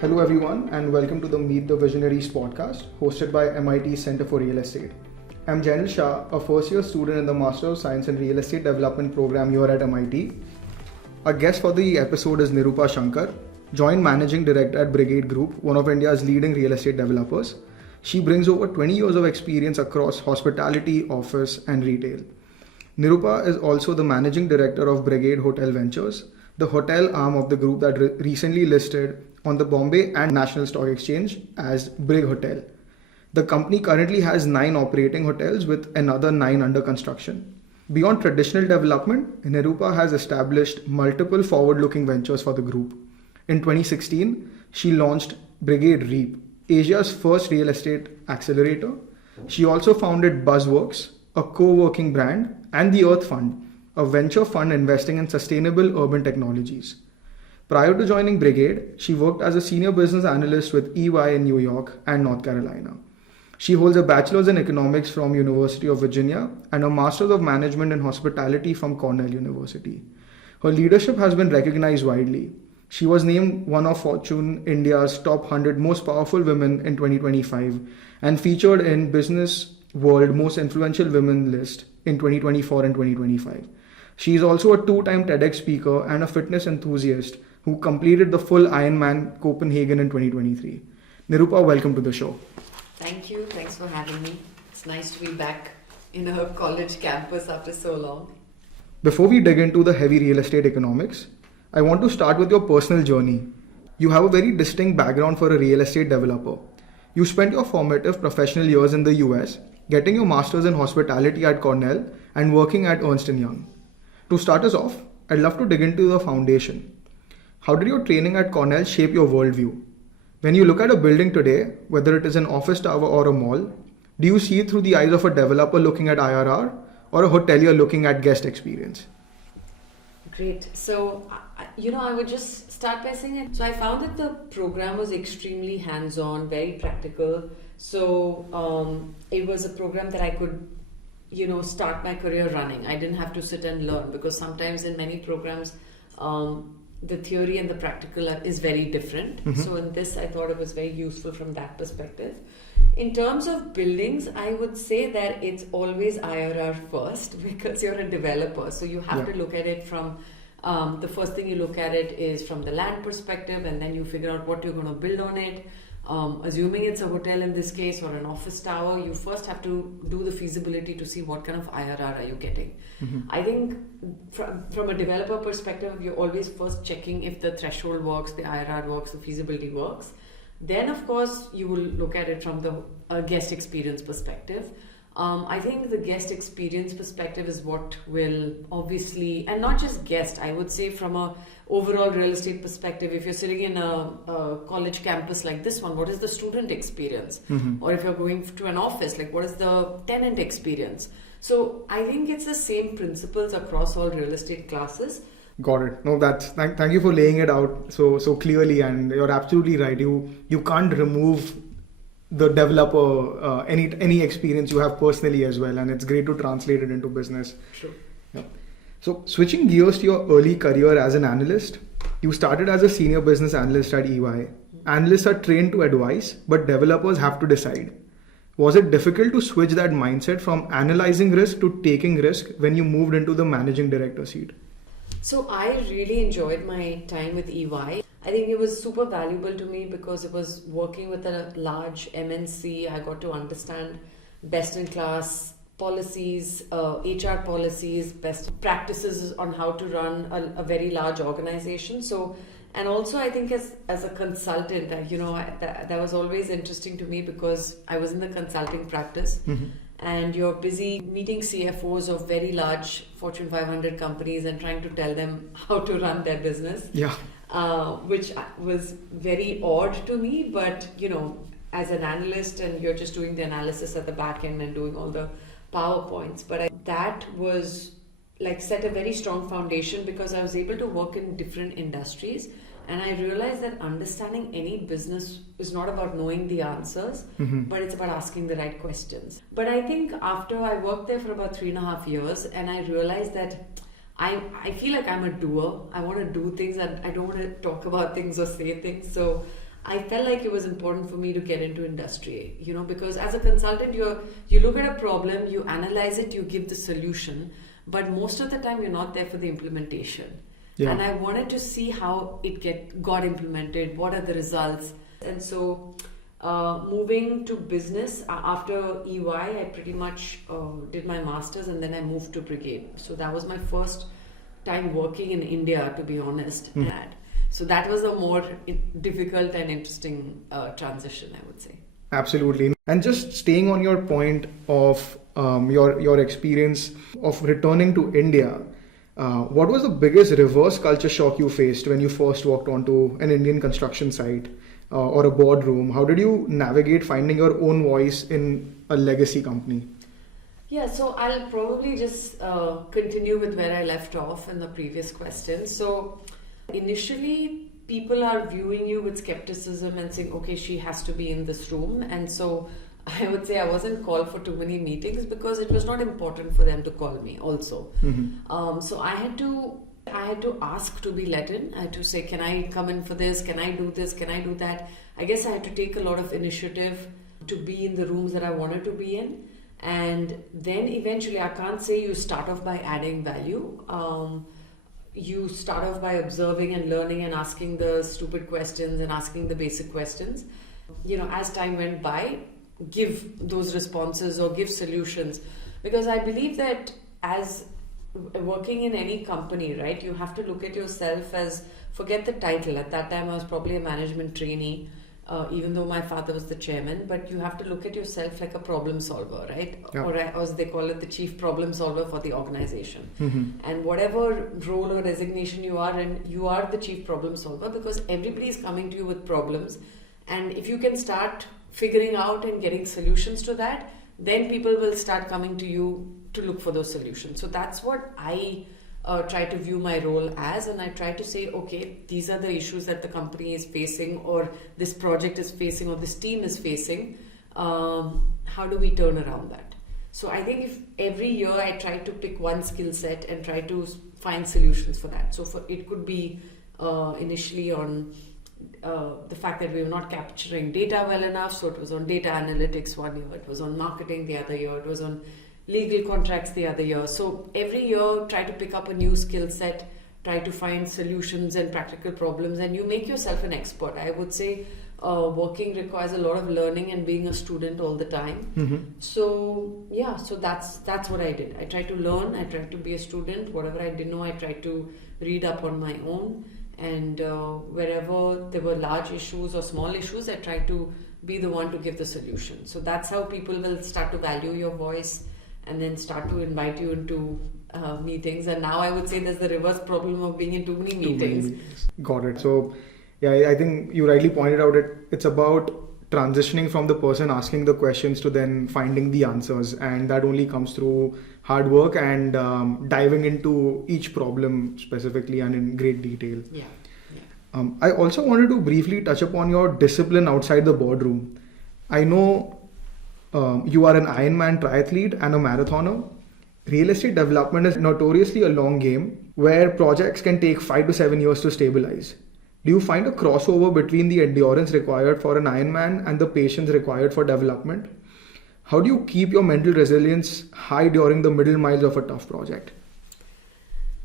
Hello everyone and welcome to the Meet the Visionaries podcast hosted by MIT Center for Real Estate. I'm Jainil Shah, a first year student in the Master of Science in Real Estate Development program here at MIT. Our guest for the episode is Nirupa Shankar, Joint Managing Director at Brigade Group, one of India's leading real estate developers. She brings over 20 years of experience across hospitality, office and retail. Nirupa is also the Managing Director of Brigade Hotel Ventures, the hotel arm of the group that recently listed on the Bombay and National Stock Exchange as Brig Hotel. The company currently has 9 operating hotels with another 9 under construction. Beyond traditional development, Nirupa has established multiple forward-looking ventures for the group. In 2016, she launched Brigade REAP, Asia's first real estate accelerator. She also founded Buzzworks, a co-working brand, and the Earth Fund, a venture fund investing in sustainable urban technologies. Prior to joining Brigade, she worked as a senior business analyst with EY in New York and North Carolina. She holds a bachelor's in economics from University of Virginia and a master's of management in hospitality from Cornell University. Her leadership has been recognized widely. She was named one of Fortune India's top 100 most powerful women in 2025 and featured in Business World Most Influential Women list in 2024 and 2025. She is also a 2-time TEDx speaker and a fitness enthusiast who completed the full Ironman Copenhagen in 2023. Nirupa, welcome to the show. Thank you. Thanks for having me. It's nice to be back in a college campus after so long. Before we dig into the heavy real estate economics, I want to start with your personal journey. You have a very distinct background for a real estate developer. You spent your formative professional years in the US, getting your master's in hospitality at Cornell and working at Ernst & Young. To start us off, I'd love to dig into the foundation. How did your training at Cornell shape your worldview? When you look at a building today, whether it is an office tower or a mall, do you see it through the eyes of a developer looking at IRR or a hotelier looking at guest experience? Great. So, I would just start by saying it. So I found that the program was extremely hands-on, very practical. So it was a program that I could, start my career running. I didn't have to sit and learn because sometimes in many programs, the theory and the practical is very different. Mm-hmm. So in this, I thought it was very useful from that perspective. In terms of buildings, I would say that it's always IRR first because you're a developer. So you have to look at it from, the first thing you look at it is from the land perspective, and then you figure out what you're going to build on it. Assuming it's a hotel in this case or an office tower, you first have to do the feasibility to see what kind of IRR are you getting. Mm-hmm. I think from a developer perspective, you're always first checking if the threshold works, the IRR works, the feasibility works. Then, of course, you will look at it from the guest experience perspective. I think the guest experience perspective is what will obviously, and not just guest, I would say from a overall real estate perspective, if you're sitting in a college campus like this one, what is the student experience? Mm-hmm. Or if you're going to an office, like what is the tenant experience? So I think it's the same principles across all real estate classes. Got it. No, thank you for laying it out so clearly, and you're absolutely right. You can't remove the developer any experience you have personally as well, and it's great to translate it into business. True. Yeah. So switching gears to your early career as an analyst, you started as a senior business analyst at EY. Mm-hmm. Analysts are trained to advise, but developers have to decide. Was it difficult to switch that mindset from analyzing risk to taking risk when you moved into the managing director seat? So I really enjoyed my time with EY. I think it was super valuable to me because it was working with a large MNC. I got to understand best-in-class policies, HR policies, best practices on how to run a very large organization. So, and also I think as a consultant, that was always interesting to me because I was in the consulting practice. Mm-hmm. And you're busy meeting CFOs of very large Fortune 500 companies and trying to tell them how to run their business. Yeah. Which was very odd to me, but as an analyst and you're just doing the analysis at the back end and doing all the PowerPoints. But that was set a very strong foundation because I was able to work in different industries. And I realized that understanding any business is not about knowing the answers, mm-hmm. but it's about asking the right questions. But I think after I worked there for about 3.5 years, and I realized that I feel like I'm a doer. I want to do things and I don't want to talk about things or say things. So I felt like it was important for me to get into industry, because as a consultant, you look at a problem, you analyze it, you give the solution, but most of the time you're not there for the implementation. Yeah. And I wanted to see how it got implemented, what are the results. And so moving to business after EY, I pretty much did my master's, and then I moved to Brigade. So that was my first time working in India, to be honest. So that was a more difficult and interesting transition, I would say. Absolutely. And just staying on your point of your experience of returning to India, what was the biggest reverse culture shock you faced when you first walked onto an Indian construction site or a boardroom? How did you navigate finding your own voice in a legacy company? Yeah, so I'll probably just continue with where I left off in the previous question. So initially, people are viewing you with skepticism and saying, okay, she has to be in this room. And so I would say I wasn't called for too many meetings because it was not important for them to call me also. So I had to ask to be let in. I had to say, can I come in for this? Can I do this? Can I do that? I guess I had to take a lot of initiative to be in the rooms that I wanted to be in. And then eventually, I can't say you start off by adding value. You start off by observing and learning and asking the stupid questions and asking the basic questions. As time went by, give those responses or give solutions. Because I believe that as working in any company, right, you have to look at yourself as, forget the title. At that time, I was probably a management trainee. Even though my father was the chairman, but you have to look at yourself like a problem solver, right? Yeah. Or as they call it, the chief problem solver for the organization. And whatever role or designation you are in, you are the chief problem solver because everybody is coming to you with problems. And if you can start figuring out and getting solutions to that, then people will start coming to you to look for those solutions. So that's what I try to view my role as, and I try to say, okay, these are the issues that the company is facing, or this project is facing, or this team is facing. How do we turn around that? So I think if every year I try to pick one skill set and try to find solutions for that. So it could be initially on the fact that we were not capturing data well enough. So it was on data analytics one year, it was on marketing the other year, it was on legal contracts the other year. So every year try to pick up a new skill set, try to find solutions and practical problems, and you make yourself an expert. I would say working requires a lot of learning and being a student all the time. So that's what I did. I tried to learn, I tried to be a student. Whatever I didn't know, I tried to read up on my own, and wherever there were large issues or small issues, I tried to be the one to give the solution. So that's how people will start to value your voice and then start to invite you into meetings. And now I would say there's the reverse problem of being in too many meetings. Got it. So yeah, I think you rightly pointed out it's about transitioning from the person asking the questions to then finding the answers, and that only comes through hard work and diving into each problem specifically and in great detail. I also wanted to briefly touch upon your discipline outside the boardroom. I know you are an Ironman triathlete and a marathoner. Real estate development is notoriously a long game where projects can take 5 to 7 years to stabilize. Do you find a crossover between the endurance required for an Ironman and the patience required for development? How do you keep your mental resilience high during the middle miles of a tough project?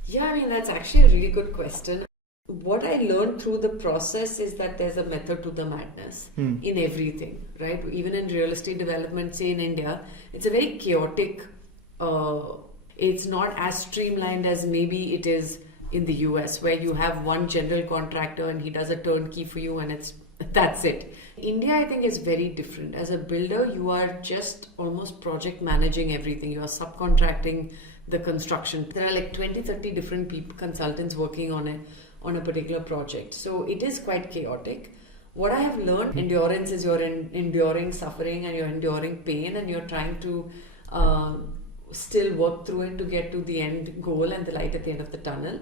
Yeah, I mean, that's actually a really good question. What I learned through the process is that there's a method to the madness in everything, right? Even in real estate development, say in India, it's a very chaotic, it's not as streamlined as maybe it is in the US, where you have one general contractor and he does a turnkey for you and that's it. India, I think, is very different. As a builder, you are just almost project managing everything. You are subcontracting the construction. There are like 20, 30 different people, consultants working on a particular project. So it is quite chaotic. What I have learned, endurance is you're enduring suffering and you're enduring pain and you're trying to still work through it to get to the end goal and the light at the end of the tunnel.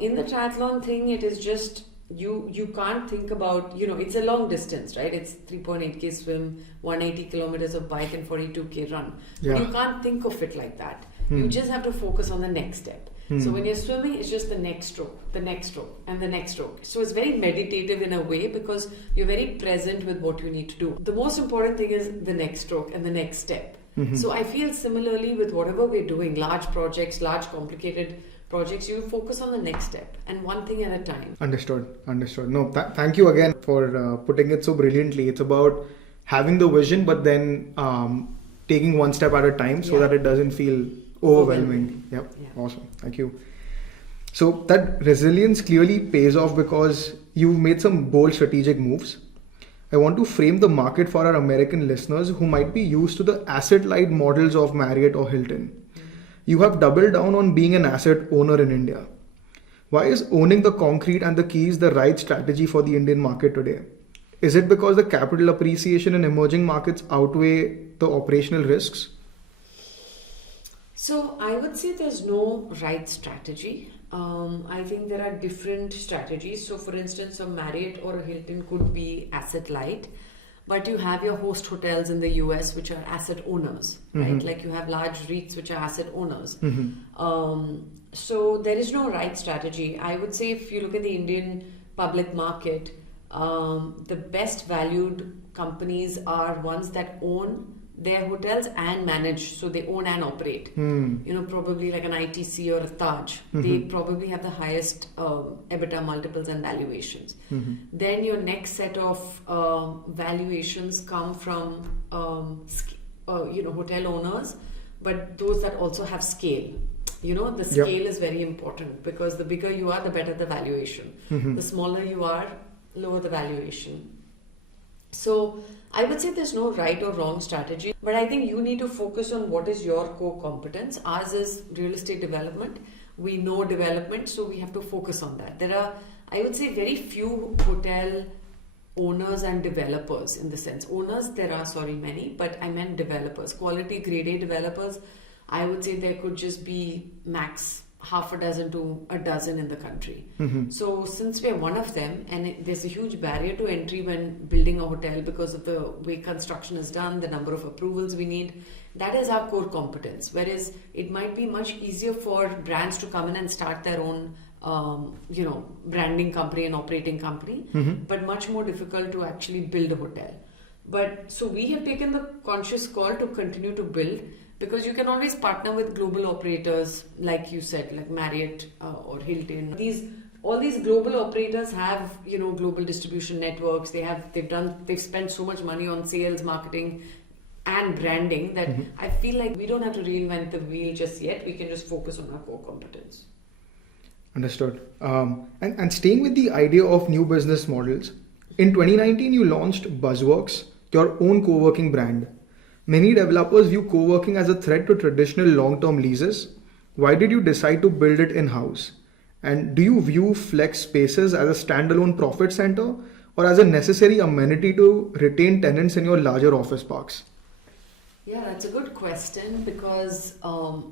In the triathlon thing, it is just you can't think about, it's a long distance, right? It's 3.8k swim, 180 kilometers of bike and 42k run. Yeah. But you can't think of it like that. You just have to focus on the next step. So when you're swimming, it's just the next stroke, and the next stroke. So it's very meditative in a way because you're very present with what you need to do. The most important thing is the next stroke and the next step. So I feel similarly with whatever we're doing, large projects, large complicated projects, you focus on the next step and one thing at a time. Understood. No, thank you again for putting it so brilliantly. It's about having the vision, but then taking one step at a time so that it doesn't feel overwhelming. Yep. Yeah. Awesome. Thank you. So that resilience clearly pays off because you've made some bold strategic moves. I want to frame the market for our American listeners who might be used to the asset-light models of Marriott or Hilton. You have doubled down on being an asset owner in India. Why is owning the concrete and the keys the right strategy for the Indian market today? Is it because the capital appreciation in emerging markets outweigh the operational risks? So I would say there's no right strategy. I think there are different strategies. So for instance, a Marriott or a Hilton could be asset light, but you have your host hotels in the US which are asset owners, right? Like you have large REITs which are asset owners. So there is no right strategy. I would say if you look at the Indian public market, the best valued companies are ones that own their hotels and manage, so they own and operate. Probably like an ITC or a Taj. They probably have the highest EBITDA multiples and valuations. Then your next set of valuations come from hotel owners, but those that also have scale. The scale is very important because the bigger you are, the better the valuation. The smaller you are, lower the valuation. So I would say there's no right or wrong strategy, but I think you need to focus on what is your core competence. Ours is real estate development. We know development, so we have to focus on that. There are, I would say, very few hotel owners and developers in the sense. Owners, there are, many, but I meant developers. Quality grade A developers, I would say there could just be max half a dozen to a dozen in the country. So since we're one of them, and there's a huge barrier to entry when building a hotel because of the way construction is done, the number of approvals we need, that is our core competence. Whereas it might be much easier for brands to come in and start their own branding company and operating company, but much more difficult to actually build a hotel. But so we have taken the conscious call to continue to build, because you can always partner with global operators, like you said, like Marriott or Hilton. All these global operators have, global distribution networks. They've spent so much money on sales, marketing, and branding that I feel like we don't have to reinvent the wheel just yet. We can just focus on our core competence. Understood. And staying with the idea of new business models, in 2019 you launched Buzzworks, your own co-working brand. Many developers view co-working as a threat to traditional long-term leases. Why did you decide to build it in-house? And do you view flex spaces as a standalone profit center or as a necessary amenity to retain tenants in your larger office parks? Yeah, that's a good question because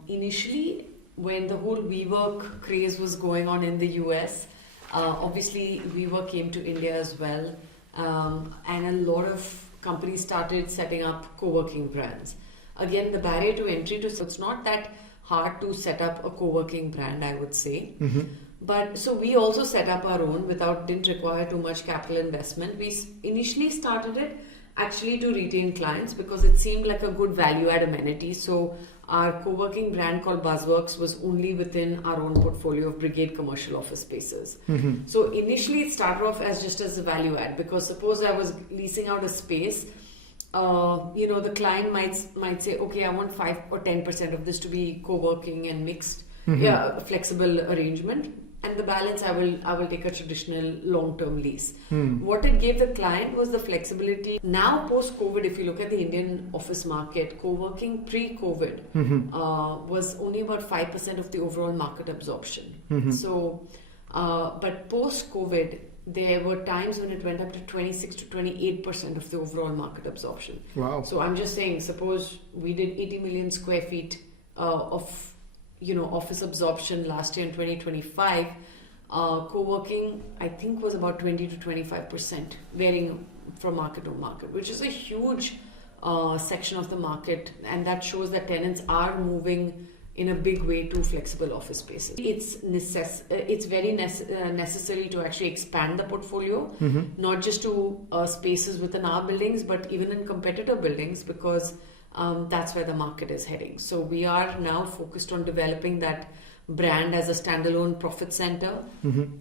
initially when the whole WeWork craze was going on in the US, obviously WeWork came to India as well, and a lot of companies started setting up co-working brands. Again, the barrier to entry so it's not that hard to set up a co-working brand, I would say. But so we also set up our own didn't require too much capital investment. We initially started it actually to retain clients because it seemed like a good value add amenity. So our co-working brand called Buzzworks was only within our own portfolio of Brigade commercial office spaces. So initially it started off as just as a value add, because suppose I was leasing out a space, the client might say, okay, I want 5 or 10% of this to be co-working and mixed, a flexible arrangement. And the balance I will take a traditional long-term lease. What it gave the client was the flexibility. Now post-COVID, if you look at the Indian office market, co-working pre-COVID was only about 5% of the overall market absorption. So, but post-COVID, there were times when it went up to 26 to 28% of the overall market absorption. Wow. So I'm just saying, suppose we did 80 million square feet of office absorption last year in 2025, co-working I think was about 20 to 25%, varying from market to market, which is a huge section of the market, and that shows that tenants are moving in a big way to flexible office spaces. It's very necessary to actually expand the portfolio, not just to spaces within our buildings, but even in competitor buildings, because that's where the market is heading. So we are now focused on developing that brand as a standalone profit center,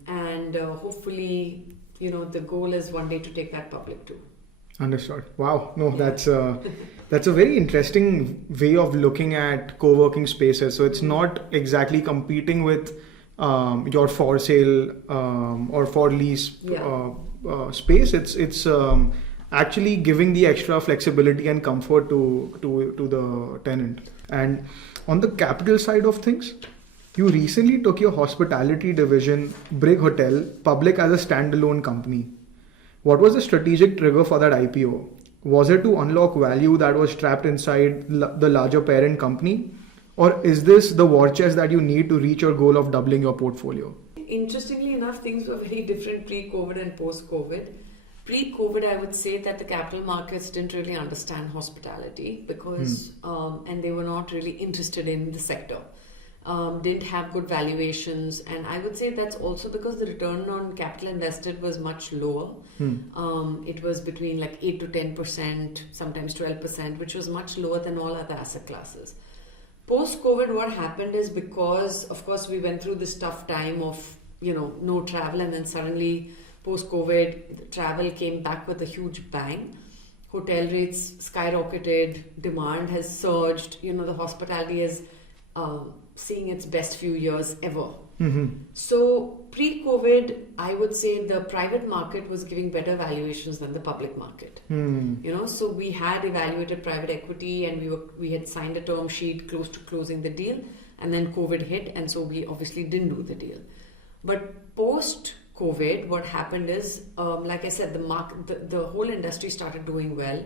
and hopefully, the goal is one day to take that public too. Understood. Wow. No, that's a very interesting way of looking at co-working spaces. So it's not exactly competing with your for sale or for lease space. It's actually giving the extra flexibility and comfort to the tenant. And on the capital side of things, you recently took your hospitality division, Brig Hotel, public as a standalone company. What was the strategic trigger for that IPO? Was it to unlock value that was trapped inside the larger parent company? Or is this the war chest that you need to reach your goal of doubling your portfolio? Interestingly enough, things were very different pre-COVID and post-COVID. Pre-COVID, I would say that the capital markets didn't really understand hospitality because, and they were not really interested in the sector. Didn't have good valuations, and I would say that's also because the return on capital invested was much lower. It was between like 8 to 10%, sometimes 12%, which was much lower than all other asset classes. Post-COVID, what happened is, because of course we went through this tough time of no travel, and then suddenly post-COVID travel came back with a huge bang. Hotel rates skyrocketed, demand has surged, the hospitality is seeing its best few years ever. So pre-COVID, I would say the private market was giving better valuations than the public market. So we had evaluated private equity, and we had signed a term sheet close to closing the deal, and then COVID hit, and so we obviously didn't do the deal. But post-COVID, what happened is, like I said, the whole industry started doing well.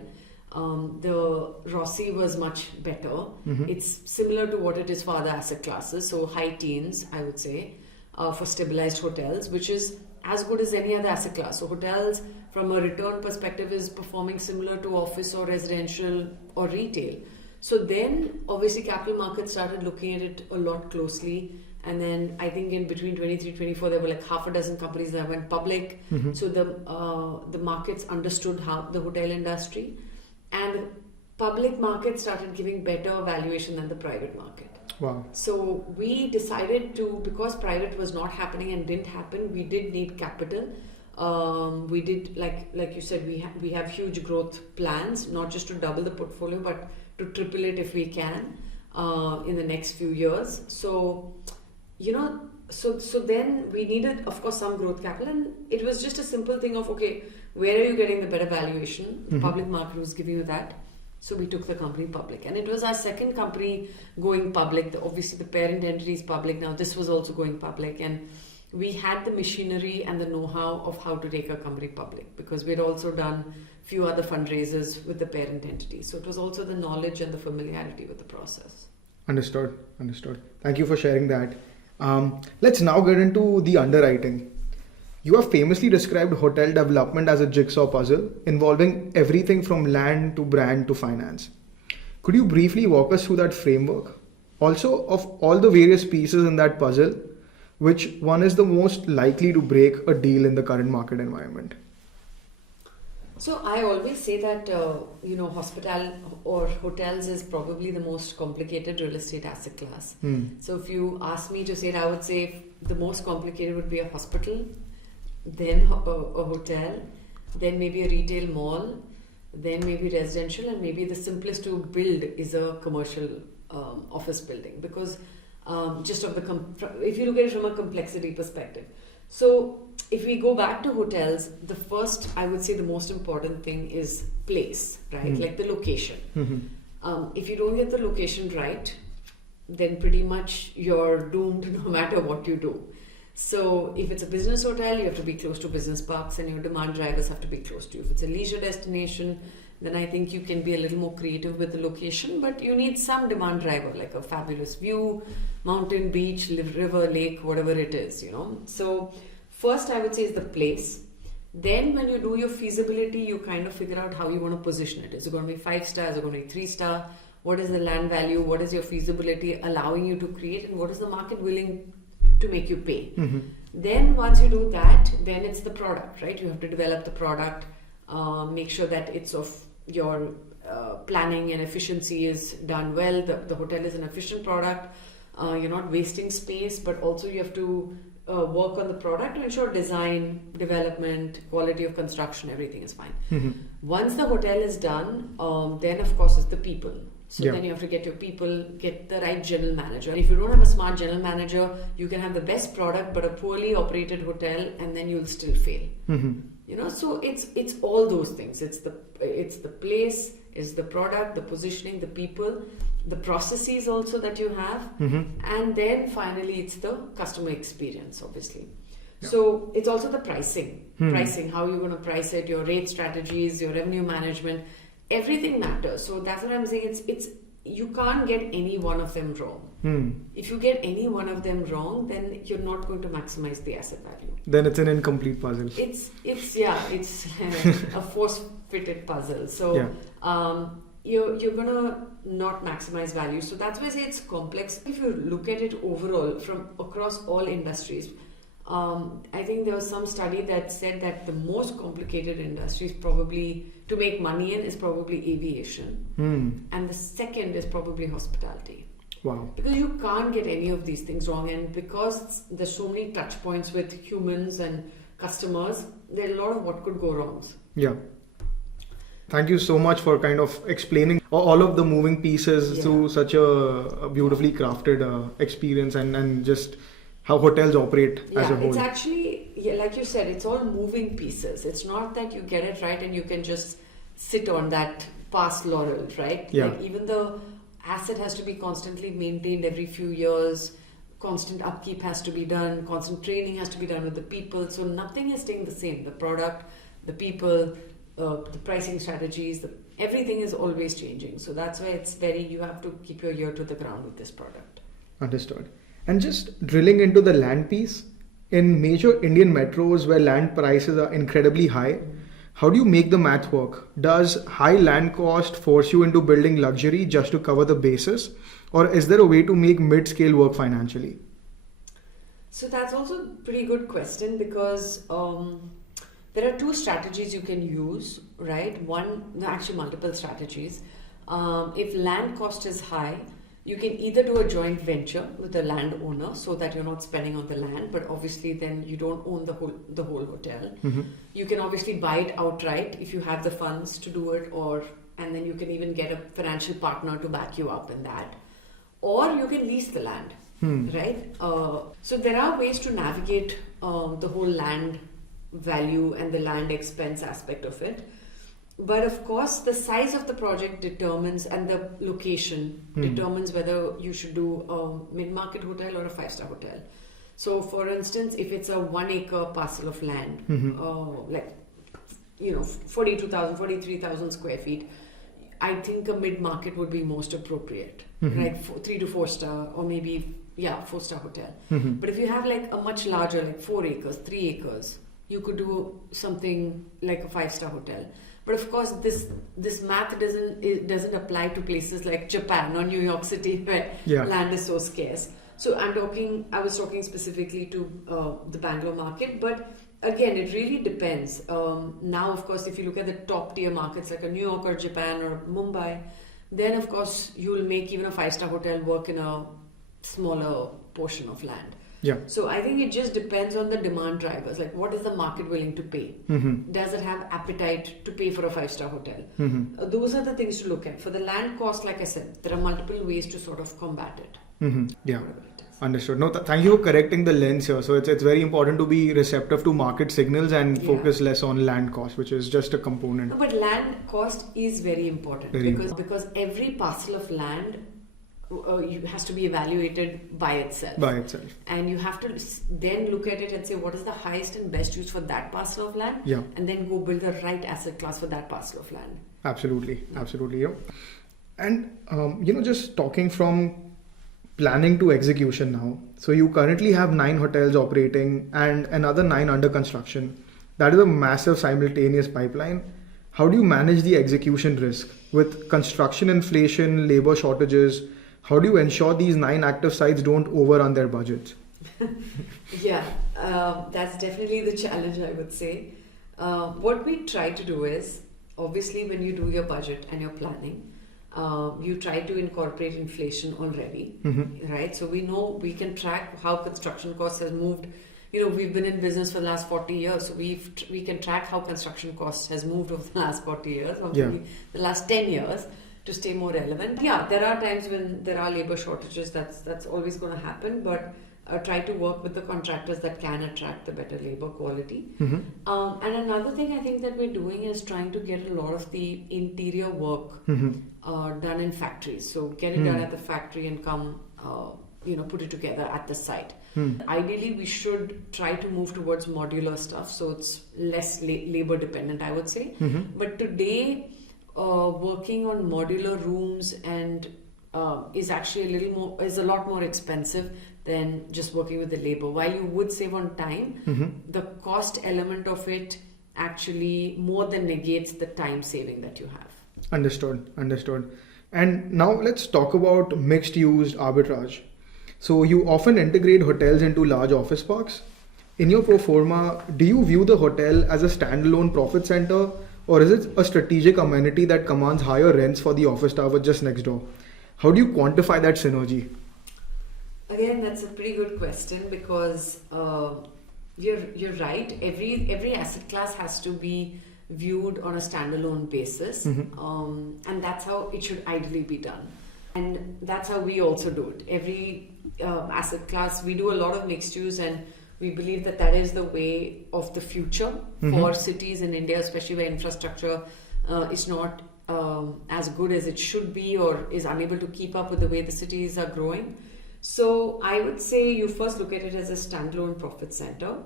The ROCE was much better. It's similar to what it is for other asset classes, so high teens, I would say, for stabilized hotels, which is as good as any other asset class. So hotels, from a return perspective, is performing similar to office or residential or retail. So then, obviously, capital markets started looking at it a lot closely. And then I think in between 23, 24, there were like half a dozen companies that went public. So the markets understood how the hotel industry. And public market started giving better valuation than the private market. Wow. So we decided to, because private was not happening and didn't happen, we did need capital. We did, like you said, we have huge growth plans, not just to double the portfolio, but to triple it if we can in the next few years. So, so then we needed, of course, some growth capital, and it was just a simple thing of, okay, where are you getting the better valuation? The public market was giving you that. So we took the company public, and it was our second company going public. Obviously, the parent entity is public now. This was also going public, and we had the machinery and the know-how of how to take a company public, because we had also done a few other fundraisers with the parent entity. So it was also the knowledge and the familiarity with the process. Understood. Thank you for sharing that. Let's now get into the underwriting. You have famously described hotel development as a jigsaw puzzle involving everything from land to brand to finance. Could you briefly walk us through that framework? Also, of all the various pieces in that puzzle, which one is the most likely to break a deal in the current market environment? So I always say that, hospital or hotels is probably the most complicated real estate asset class. So if you ask me to say it, I would say the most complicated would be a hospital, then a hotel, then maybe a retail mall, then maybe residential, and maybe the simplest to build is a commercial office building, because just of if you look at it from a complexity perspective. So if we go back to hotels, the first, I would say the most important thing is place, right? Like the location. If you don't get the location right, then pretty much you're doomed no matter what you do. So if it's a business hotel, you have to be close to business parks, and your demand drivers have to be close to you. If it's a leisure destination, then I think you can be a little more creative with the location, but you need some demand driver, like a fabulous view, mountain, beach, river, lake, whatever it is, So first I would say is the place. Then when you do your feasibility, you kind of figure out how you want to position it. Is it going to be 5 stars? Is it going to be 3 star? what is the land value, what is your feasibility allowing you to create, and what is the market willing to make you pay. Then once you do that, then it's the product, right? You have to develop the product, make sure that it's of your planning and efficiency is done well. The hotel is an efficient product. You're not wasting space, but also you have to work on the product to ensure design, development, quality of construction, everything is fine. Once the hotel is done, then of course it's the people. So then you have to get your people, get the right general manager. And if you don't have a smart general manager, you can have the best product but a poorly operated hotel, and then you'll still fail. So it's all those things. It's the place, it's the product, the positioning, the people, the processes also that you have, and then finally it's the customer experience, obviously. So it's also the pricing, how you're going to price it, your rate strategies, your revenue management, everything matters. So that's what I'm saying. It's you can't get any one of them wrong. If you get any one of them wrong, then you're not going to maximize the asset value. Then it's an incomplete puzzle. It's a force-fitted puzzle. So you're gonna not maximize value. So that's why I say it's complex. If you look at it overall from across all industries, I think there was some study that said that the most complicated industries probably to make money in is probably aviation, and the second is probably hospitality. Wow. Because you can't get any of these things wrong, and because there's so many touch points with humans and customers, there are a lot of what could go wrong. Yeah. Thank you so much for kind of explaining all of the moving pieces through such a beautifully crafted experience and just how hotels operate as a whole. It's actually, like you said, it's all moving pieces. It's not that you get it right and you can just sit on that past laurel, right? Yeah. Like even the asset has to be constantly maintained every few years. Constant upkeep has to be done. Constant training has to be done with the people. So nothing is staying the same. The product, the people, the pricing strategies, everything is always changing. So that's why you have to keep your ear to the ground with this product. Understood. And just drilling into the land piece, in major Indian metros where land prices are incredibly high, how do you make the math work? Does high land cost force you into building luxury just to cover the basis? Or is there a way to make mid-scale work financially? So that's also a pretty good question, because there are two strategies you can use, right? Multiple strategies. If land cost is high, you can either do a joint venture with a landowner so that you're not spending on the land, but obviously then you don't own the whole hotel. You can obviously buy it outright if you have the funds to do it, and then you can even get a financial partner to back you up in that. Or you can lease the land, right? So there are ways to navigate the whole land value and the land expense aspect of it. But of course, the size of the project determines, and the location determines whether you should do a mid-market hotel or a 5-star hotel. So for instance, if it's a 1 acre parcel of land, 42,000, 43,000 square feet, I think a mid-market would be most appropriate, right? 3 to 4 star, or maybe 4-star hotel. But if you have like a much larger, like 4 acres, 3 acres, you could do something like a 5-star hotel. But of course, this math doesn't apply to places like Japan or New York City, where land is so scarce. So I was talking specifically to the Bangalore market, but again, it really depends. Now, of course, if you look at the top tier markets like a New York or Japan or Mumbai, then of course you'll make even a 5-star hotel work in a smaller portion of land. Yeah. So I think it just depends on the demand drivers. Like, what is the market willing to pay? Does it have appetite to pay for a 5-star hotel? Those are the things to look at. For the land cost, like I said, there are multiple ways to sort of combat it. Yeah. Understood. No, thank you for correcting the lens here. So it's very important to be receptive to market signals and focus less on land cost, which is just a component. No, but land cost is very important because every parcel of land has to be evaluated by itself. And you have to then look at it and say, what is the highest and best use for that parcel of land? Yeah. And then go build the right asset class for that parcel of land. Absolutely. Yeah. And, just talking from planning to execution now. So you currently have 9 hotels operating and another 9 under construction. That is a massive simultaneous pipeline. How do you manage the execution risk with construction inflation, labor shortages? How do you ensure these 9 active sites don't overrun their budgets? Yeah, that's definitely the challenge, I would say. What we try to do is, obviously, when you do your budget and your planning, you try to incorporate inflation already, right? So we know we can track how construction costs has moved. We've been in business for the last 40 years, so we can track how construction costs has moved over the last 40 years, or maybe the last 10 years, to stay more relevant. Yeah, there are times when there are labor shortages. That's always going to happen, but try to work with the contractors that can attract the better labor quality. And another thing I think that we're doing is trying to get a lot of the interior work done in factories. So get it done at the factory and come, put it together at the site. Ideally, we should try to move towards modular stuff, so it's less labor dependent, I would say. But today, working on modular rooms and is actually a lot more expensive than just working with the labor. While you would save on time, the cost element of it actually more than negates the time saving that you have. Understood. And now let's talk about mixed use arbitrage. So you often integrate hotels into large office parks. In your pro forma, do you view the hotel as a standalone profit center, or is it a strategic amenity that commands higher rents for the office tower just next door? How do you quantify that synergy? Again, that's a pretty good question, because you're right. Every asset class has to be viewed on a standalone basis, and that's how it should ideally be done. And that's how we also do it. Every asset class, we do a lot of mixed use, and we believe that is the way of the future for cities in India, especially where infrastructure is not as good as it should be, or is unable to keep up with the way the cities are growing. So I would say you first look at it as a standalone profit center,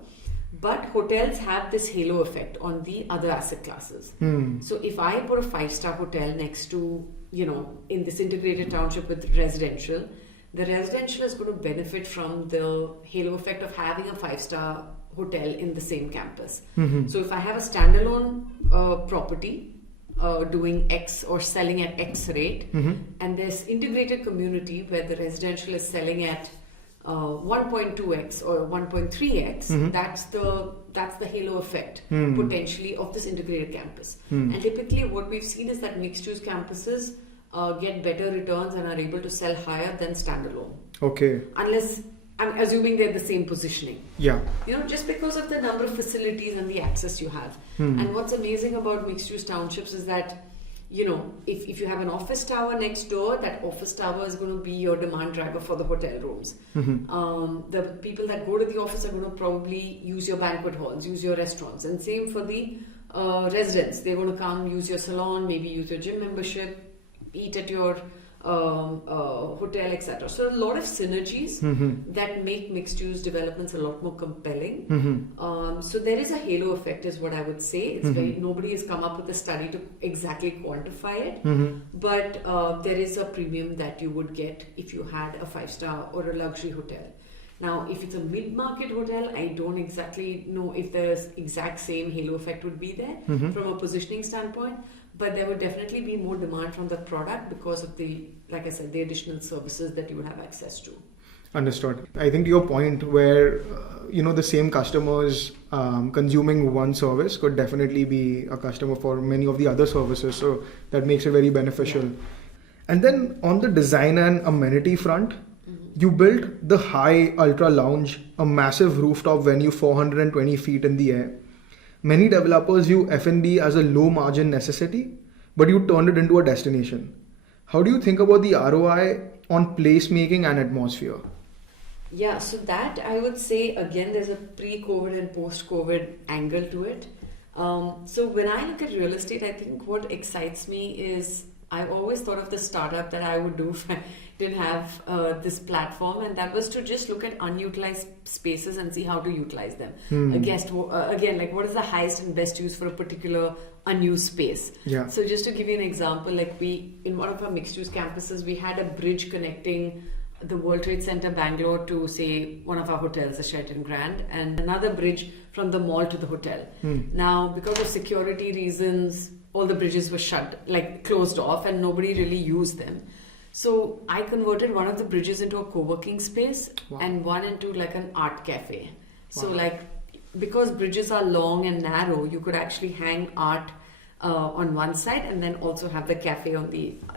but hotels have this halo effect on the other asset classes. So if I put a 5-star hotel next to, in this integrated township with residential, the residential is going to benefit from the halo effect of having a 5-star hotel in the same campus. So if I have a standalone property doing X or selling at X rate, and there's integrated community where the residential is selling at 1.2x or 1.3x, that's the halo effect potentially of this integrated campus. And typically what we've seen is that mixed use campuses get better returns and are able to sell higher than standalone. Okay. Unless, I'm assuming they're the same positioning. Yeah. Just because of the number of facilities and the access you have. And what's amazing about mixed use townships is that, if you have an office tower next door, that office tower is going to be your demand driver for the hotel rooms. The people that go to the office are going to probably use your banquet halls, use your restaurants. And same for the residents. They're going to come use your salon, maybe use your gym membership, eat at your hotel, etc. So a lot of synergies that make mixed use developments a lot more compelling. So there is a halo effect, is what I would say. It's nobody has come up with a study to exactly quantify it, but there is a premium that you would get if you had a 5-star or a luxury hotel. Now, if it's a mid-market hotel, I don't exactly know if the exact same halo effect would be there from a positioning standpoint. But there would definitely be more demand from the product because of the additional services that you would have access to. Understood. I think to your point where, the same customers consuming one service could definitely be a customer for many of the other services. So that makes it very beneficial. Yeah. And then on the design and amenity front, you built the High Ultra Lounge, a massive rooftop venue 420 feet in the air. Many developers view F&B as a low margin necessity, but you turned it into a destination. How do you think about the ROI on placemaking and atmosphere? Yeah, so that I would say, again, there's a pre-COVID and post-COVID angle to it. So when I look at real estate, I think what excites me is I've always thought of the startup that I would do if I didn't have this platform, and that was to just look at unutilized spaces and see how to utilize them. Again, like what is the highest and best use for a particular unused space? Yeah. So just to give you an example, like in one of our mixed use campuses, we had a bridge connecting the World Trade Center Bangalore to, say, one of our hotels, the Sheraton Grand, and another bridge from the mall to the hotel. Now, because of security reasons, all the bridges were shut, like closed off, and nobody really used them. So I converted one of the bridges into a co-working space and one into like an art cafe. So like, because bridges are long and narrow, you could actually hang art on one side and then also have the cafe on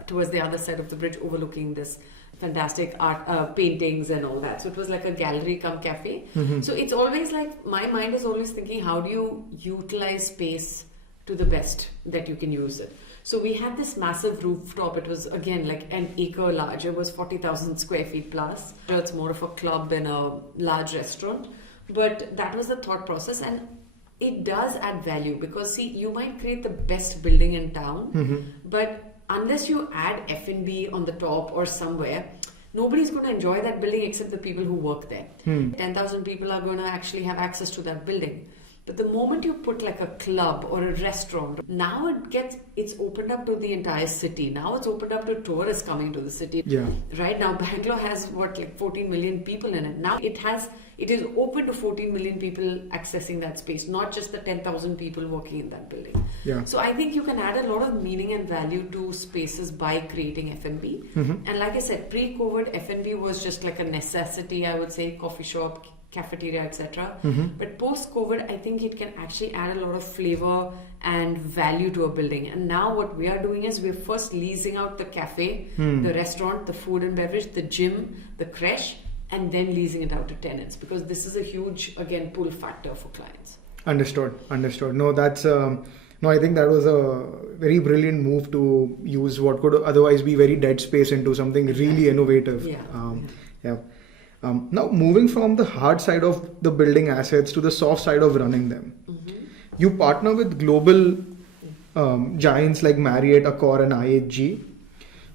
towards the other side of the bridge overlooking this fantastic art paintings and all that. So it was like a gallery cum cafe. So it's always like, my mind is always thinking, how do you utilize space to the best that you can use it? So we had this massive rooftop. It was again like an acre large. It was 40,000 square feet plus. It's more of a club than a large restaurant. But that was the thought process, and it does add value, because see, you might create the best building in town, but unless you add F&B on the top or somewhere, nobody's going to enjoy that building except the people who work there. 10,000 people are going to actually have access to that building. But the moment you put like a club or a restaurant, now it's opened up to the entire city. Now it's opened up to tourists coming to the city. Yeah. Right now, Bangalore has 14 million people in it. Now it is open to 14 million people accessing that space, not just the 10,000 people working in that building. Yeah. So I think you can add a lot of meaning and value to spaces by creating F&B. And like I said, pre-COVID, F&B was just like a necessity, I would say, coffee shop, cafeteria, etc. But post-COVID, I think it can actually add a lot of flavor and value to a building. And now what we are doing is we're first leasing out the cafe, the restaurant, the food and beverage, the gym, the creche, and then leasing it out to tenants, because this is a huge, again, pull factor for clients. Understood. No, that's I think that was a very brilliant move to use what could otherwise be very dead space into something really innovative. Now, moving from the hard side of the building assets to the soft side of running them, you partner with global giants like Marriott, Accor, and IHG.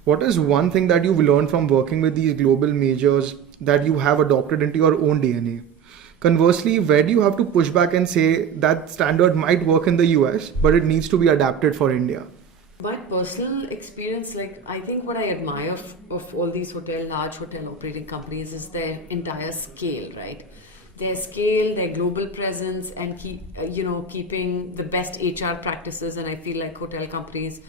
What is one thing that you've learned from working with these global majors that you have adopted into your own DNA? Conversely, where do you have to push back and say that standard might work in the US, but it needs to be adapted for India? My personal experience, I think what I admire of all these large hotel operating companies is their entire scale, right? Their scale, their global presence, and keeping the best HR practices. And I feel like hotel companies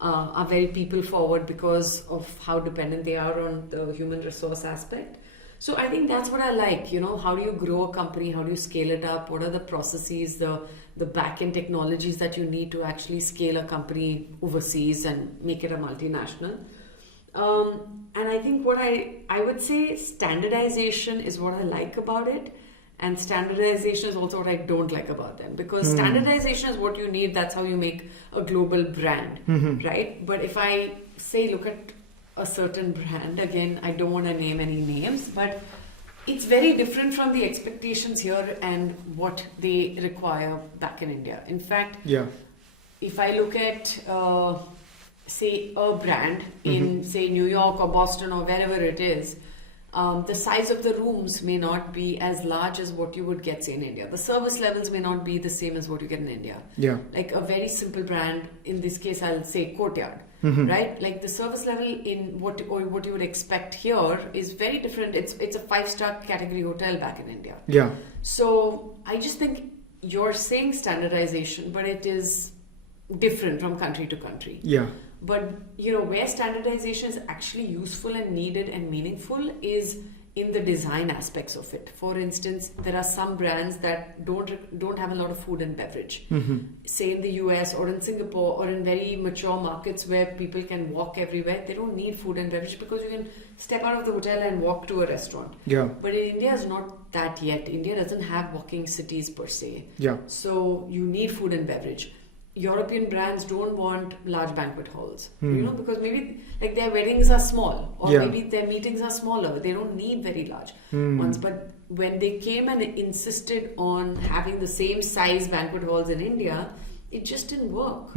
are very people forward because of how dependent they are on the human resource aspect. So I think that's what I like, how do you grow a company? How do you scale it up? What are the processes, the back-end technologies that you need to actually scale a company overseas and make it a multinational? And I think what I would say standardization is what I like about it. And standardization is also what I don't like about them, because standardization is what you need. That's how you make a global brand, right? But if I say, look at a certain brand, again, I don't want to name any names, but it's very different from the expectations here and what they require back in India. In fact, if I look at, say, a brand in, say, New York or Boston or wherever it is, the size of the rooms may not be as large as what you would get, say, in India. The service levels may not be the same as what you get in India. Like a very simple brand, in this case, I'll say Courtyard, right? Like the service level in what you would expect here is very different. It's a 5-star category hotel back in India. So I just think you're saying standardization, but it is different from country to country. But where standardization is actually useful and needed and meaningful is in the design aspects of it. For instance, there are some brands that don't have a lot of food and beverage. Say in the US or in Singapore or in very mature markets where people can walk everywhere, they don't need food and beverage because you can step out of the hotel and walk to a restaurant. But in India, it's not that yet. India doesn't have walking cities per se. So you need food and beverage. European brands don't want large banquet halls, because maybe like their weddings are small or maybe their meetings are smaller. They don't need very large ones. But when they came and insisted on having the same size banquet halls in India, it just didn't work.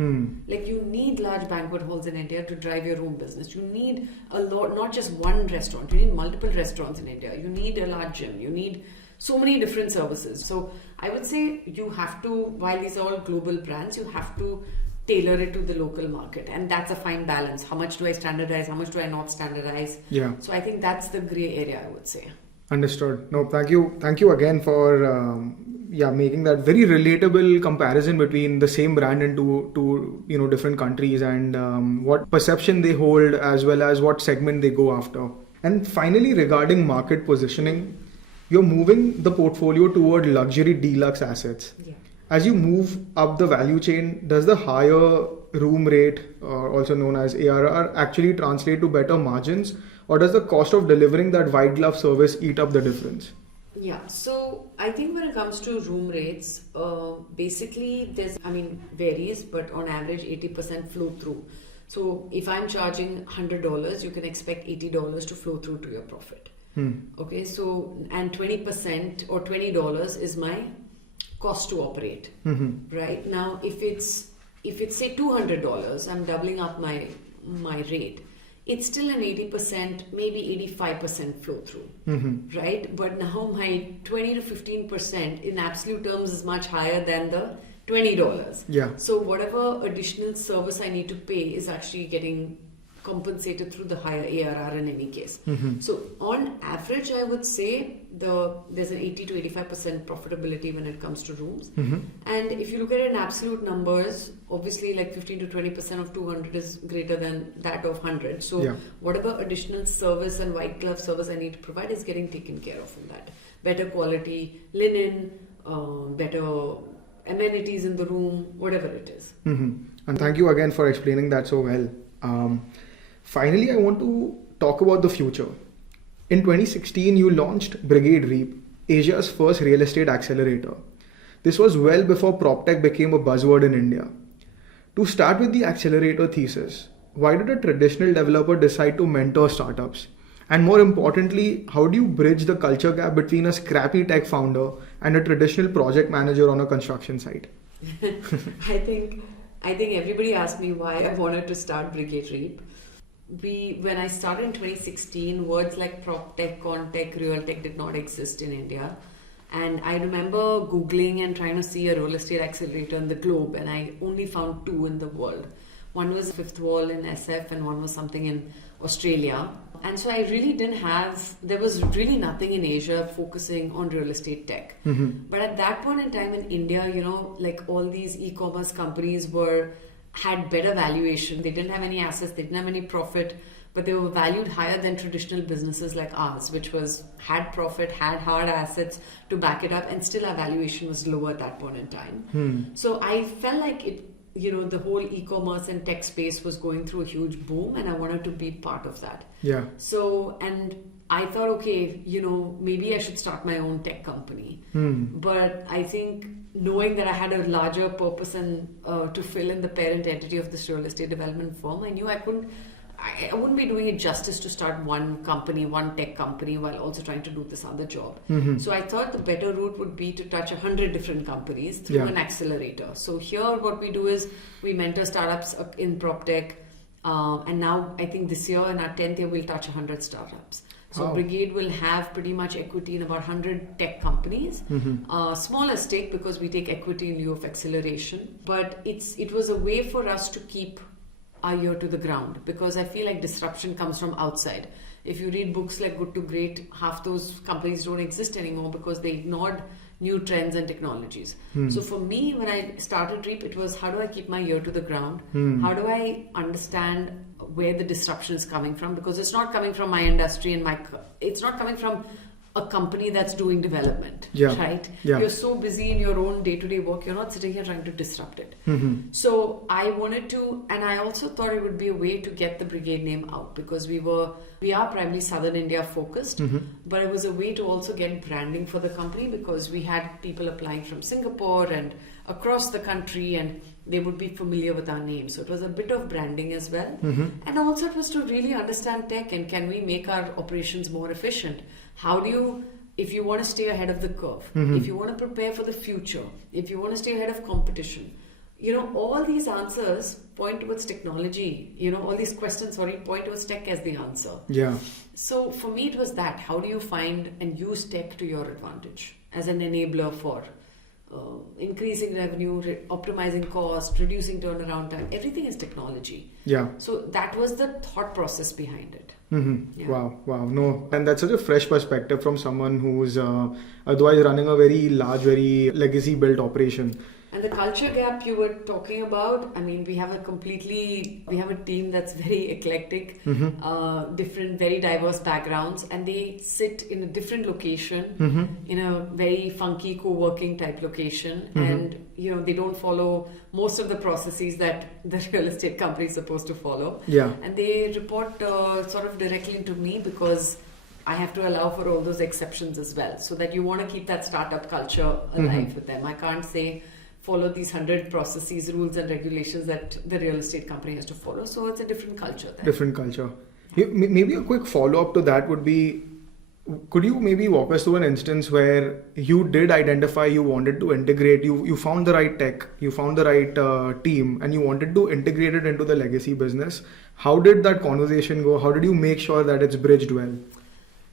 Like you need large banquet halls in India to drive your room business. You need a lot, not just one restaurant. You need multiple restaurants in India. You need a large gym. You need so many different services. So I would say you have to, while these are all global brands, you have to tailor it to the local market. And that's a fine balance. How much do I standardize? How much do I not standardize? So I think that's the gray area, I would say. Understood. No, thank you. Thank you again for making that very relatable comparison between the same brand in two different countries, and what perception they hold as well as what segment they go after. And finally, regarding market positioning, you're moving the portfolio toward luxury deluxe assets. Yeah. As you move up the value chain, does the higher room rate, also known as ARR, actually translate to better margins, or does the cost of delivering that white glove service eat up the difference? Yeah, so I think when it comes to room rates, basically varies, but on average 80% flow through. So if I'm charging $100, you can expect $80 to flow through to your profit. Okay, so and 20% or $20 is my cost to operate. Right now, if it's say $200, I'm doubling up my rate. It's still an 80%, maybe 85% flow through, right? But now my 20 to 15% in absolute terms is much higher than the $20. Yeah. So whatever additional service I need to pay is actually getting compensated through the higher ARR in any case. So on average, I would say there's an 80 to 85% profitability when it comes to rooms. And if you look at it in absolute numbers, obviously like 15 to 20% of 200 is greater than that of 100. So whatever additional service and white glove service I need to provide is getting taken care of in that. Better quality linen, better amenities in the room, whatever it is. And thank you again for explaining that so well. Finally, I want to talk about the future. In 2016, you launched Brigade REAP, Asia's first real estate accelerator. This was well before PropTech became a buzzword in India. To start with the accelerator thesis, why did a traditional developer decide to mentor startups? And more importantly, how do you bridge the culture gap between a scrappy tech founder and a traditional project manager on a construction site? I think everybody asked me why I wanted to start Brigade REAP. When I started in 2016, words like PropTech, Contech, Realtech did not exist in India. And I remember Googling and trying to see a real estate accelerator in the globe, and I only found two in the world. One was Fifth Wall in SF and one was something in Australia. And so I really there was really nothing in Asia focusing on real estate tech. But at that point in time in India, like all these e-commerce companies had better valuation. They didn't have any assets, they didn't have any profit, but they were valued higher than traditional businesses like ours, which had profit, had hard assets to back it up, and still our valuation was lower at that point in time. So I felt like the whole e-commerce and tech space was going through a huge boom, and I wanted to be part of that. Yeah. So, and I thought, okay, maybe I should start my own tech company. But I think knowing that I had a larger purpose and to fill in the parent entity of this real estate development firm, I knew I wouldn't be doing it justice to start one company, one tech company, while also trying to do this other job. So I thought the better route would be to touch 100 different companies through an accelerator. So here what we do is we mentor startups in PropTech, and now I think this year in our 10th year we'll touch 100 startups. So Brigade will have pretty much equity in about 100 tech companies. Smaller stake because we take equity in lieu of acceleration. But it was a way for us to keep our ear to the ground, because I feel like disruption comes from outside. If you read books like Good to Great, half those companies don't exist anymore because they ignored new trends and technologies. So for me, when I started REAP, it was how do I keep my ear to the ground? How do I understand where the disruption is coming from? Because it's not coming from my industry and it's not coming from a company that's doing development, right? Yeah. You're so busy in your own day-to-day work, you're not sitting here trying to disrupt it. So I wanted to, and I also thought it would be a way to get the Brigade name out, because we are primarily Southern India focused, but it was a way to also get branding for the company, because we had people applying from Singapore and across the country, and they would be familiar with our name. So it was a bit of branding as well. And also it was to really understand tech and can we make our operations more efficient? How do you, if you want to stay ahead of the curve, if you want to prepare for the future, if you want to stay ahead of competition, all these answers point towards technology, all these questions, point towards tech as the answer. Yeah. So for me, it was that. How do you find and use tech to your advantage as an enabler for increasing revenue, optimizing cost, reducing turnaround time? Everything is technology. Yeah. So that was the thought process behind it. Mm-hmm. Yeah. Wow. No, and that's such a fresh perspective from someone who's otherwise running a very large, very legacy-built operation. And the culture gap you were talking about, I mean, we have a team that's very eclectic, different, very diverse backgrounds, and they sit in a different location, in a very funky co-working type location, and they don't follow most of the processes that the real estate company is supposed to follow. Yeah. And they report sort of directly to me because I have to allow for all those exceptions as well, so that you want to keep that startup culture alive with them. I can't say follow these 100 processes, rules and regulations that the real estate company has to follow. So it's a different culture there. Different culture. Maybe a quick follow-up to that would be, could you maybe walk us through an instance where you did identify you wanted to integrate, you found the right tech, you found the right team, and you wanted to integrate it into the legacy business? How did that conversation go? How did you make sure that it's bridged well?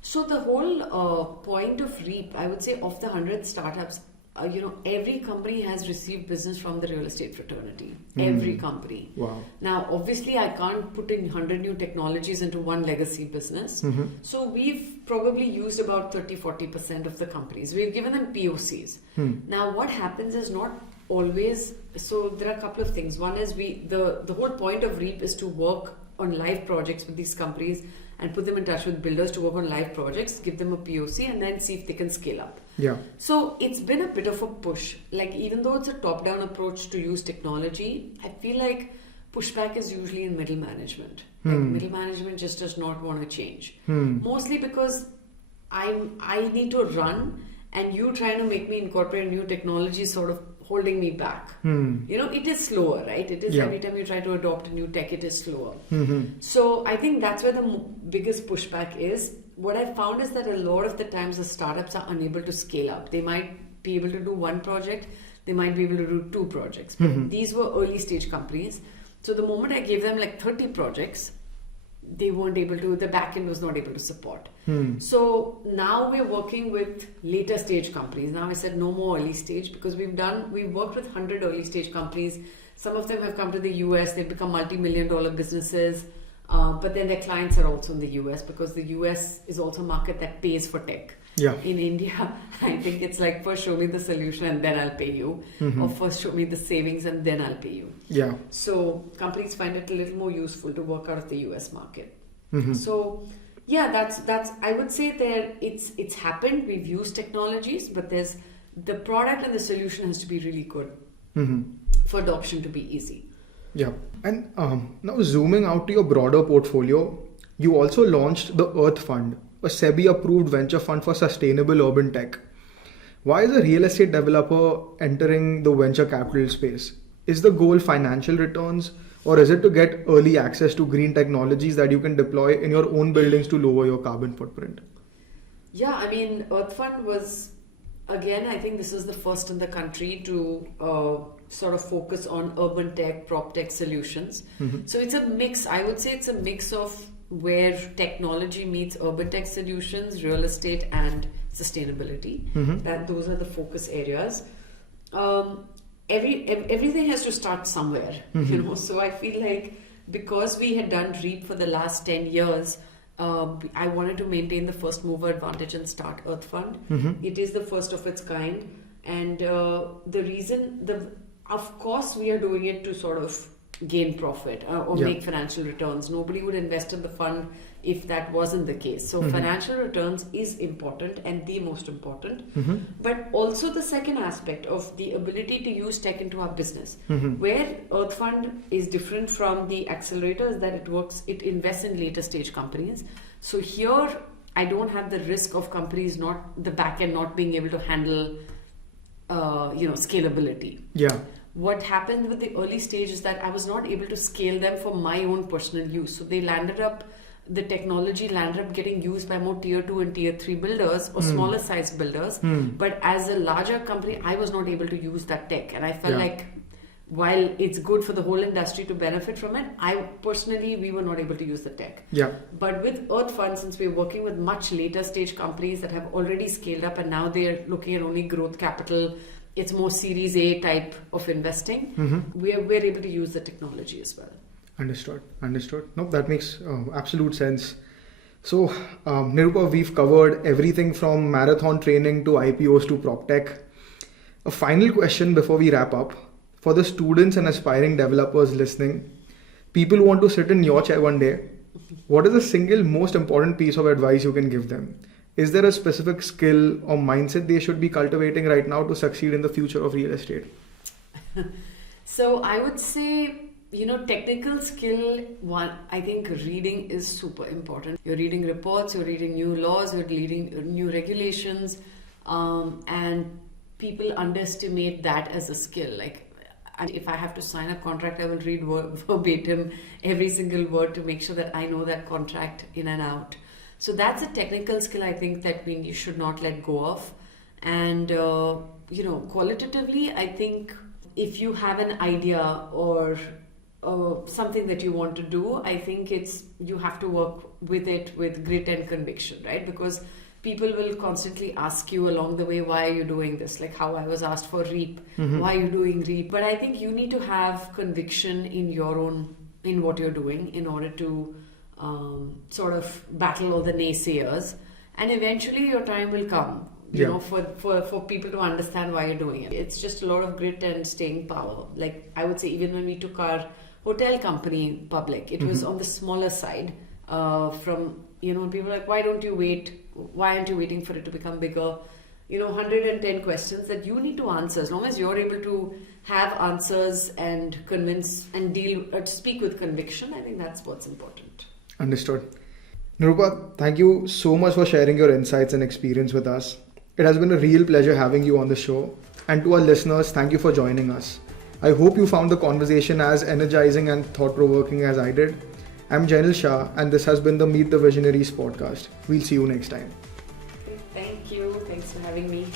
So the whole point of REAP, I would say of the 100 startups, every company has received business from the real estate fraternity. Every company. Wow. Now, obviously, I can't put in 100 new technologies into one legacy business. So we've probably used about 30-40% of the companies. We've given them POCs. Now, what happens is not always. So there are a couple of things. One is the whole point of REAP is to work on live projects with these companies and put them in touch with builders to work on live projects, give them a POC, and then see if they can scale up. Yeah. So it's been a bit of a push. Like, even though it's a top-down approach to use technology, I feel like pushback is usually in middle management. Like, middle management just does not want to change. Mostly because I need to run, and you trying to make me incorporate new technology sort of holding me back. It is slower, right? It is every time you try to adopt a new tech, it is slower. So I think that's where the biggest pushback is. What I found is that a lot of the times the startups are unable to scale up. They might be able to do one project, they might be able to do 2 projects. But these were early stage companies. So the moment I gave them like 30 projects, they weren't able to, the backend was not able to support. So now we're working with later stage companies. Now I said no more early stage, because we've worked with 100 early stage companies. Some of them have come to the US, they've become multi-million-dollar businesses. But then their clients are also in the US, because the US is also a market that pays for tech. Yeah. In India, I think it's like, first show me the solution and then I'll pay you. Or first show me the savings and then I'll pay you. Yeah. So companies find it a little more useful to work out of the US market. So yeah, that's I would say it's happened. We've used technologies, but there's the product and the solution has to be really good for adoption to be easy. Yeah. And now zooming out to your broader portfolio, you also launched the Earth Fund, a SEBI-approved venture fund for sustainable urban tech. Why is a real estate developer entering the venture capital space? Is the goal financial returns, or is it to get early access to green technologies that you can deploy in your own buildings to lower your carbon footprint? Yeah, I mean, Earth Fund was, again, I think this is the first in the country to sort of focus on urban tech, prop tech solutions. So it's a mix. I would say it's a mix of where technology meets urban tech solutions, real estate, and sustainability. Those are the focus areas. Everything has to start somewhere, So I feel like because we had done REAP for the last 10 years, I wanted to maintain the first mover advantage and start Earth Fund. It is the first of its kind, and of course we are doing it to sort of gain profit or make financial returns. Nobody would invest in the fund if that wasn't the case. So financial returns is important and the most important, but also the second aspect of the ability to use tech into our business. Where Earth Fund is different from the accelerator is that it invests in later stage companies. So here I don't have the risk of companies the back end not being able to handle scalability. Yeah. What happened with the early stage is that I was not able to scale them for my own personal use. So the technology landed up getting used by more tier 2 and tier 3 builders or smaller sized builders. But as a larger company, I was not able to use that tech. And I felt like while it's good for the whole industry to benefit from it, we were not able to use the tech. Yeah. But with Earth Fund, since we're working with much later stage companies that have already scaled up and now they're looking at only growth capital, it's more Series A type of investing, we're able to use the technology as well. Understood. No, that makes absolute sense. So, Nirupa, we've covered everything from marathon training to IPOs to prop tech. A final question before we wrap up. For the students and aspiring developers listening, people who want to sit in your chair one day, what is the single most important piece of advice you can give them? Is there a specific skill or mindset they should be cultivating right now to succeed in the future of real estate? So I would say, technical skill, one, I think reading is super important. You're reading reports, you're reading new laws, you're reading new regulations, and people underestimate that as a skill. Like, if I have to sign a contract, I will read verbatim every single word to make sure that I know that contract in and out. So that's a technical skill I think that we should not let go of. And, qualitatively, I think if you have an idea or something that you want to do, I think you have to work with it with grit and conviction, right? Because people will constantly ask you along the way, why are you doing this? Like how I was asked for REAP, why are you doing REAP? But I think you need to have conviction in what you're doing in order to sort of battle all the naysayers, and eventually your time will come. For people to understand why you're doing it. It's just a lot of grit and staying power. Like I would say, even when we took our hotel company public, it was on the smaller side. People are like, why don't you wait? Why aren't you waiting for it to become bigger? 110 questions that you need to answer. As long as you're able to have answers and convince and speak with conviction, I think that's what's important. Understood. Nirupa, thank you so much for sharing your insights and experience with us. It has been a real pleasure having you on the show. And to our listeners, thank you for joining us. I hope you found the conversation as energizing and thought-provoking as I did. I'm Jainil Shah, and this has been the Meet the Visionaries podcast. We'll see you next time. Thank you. Thanks for having me.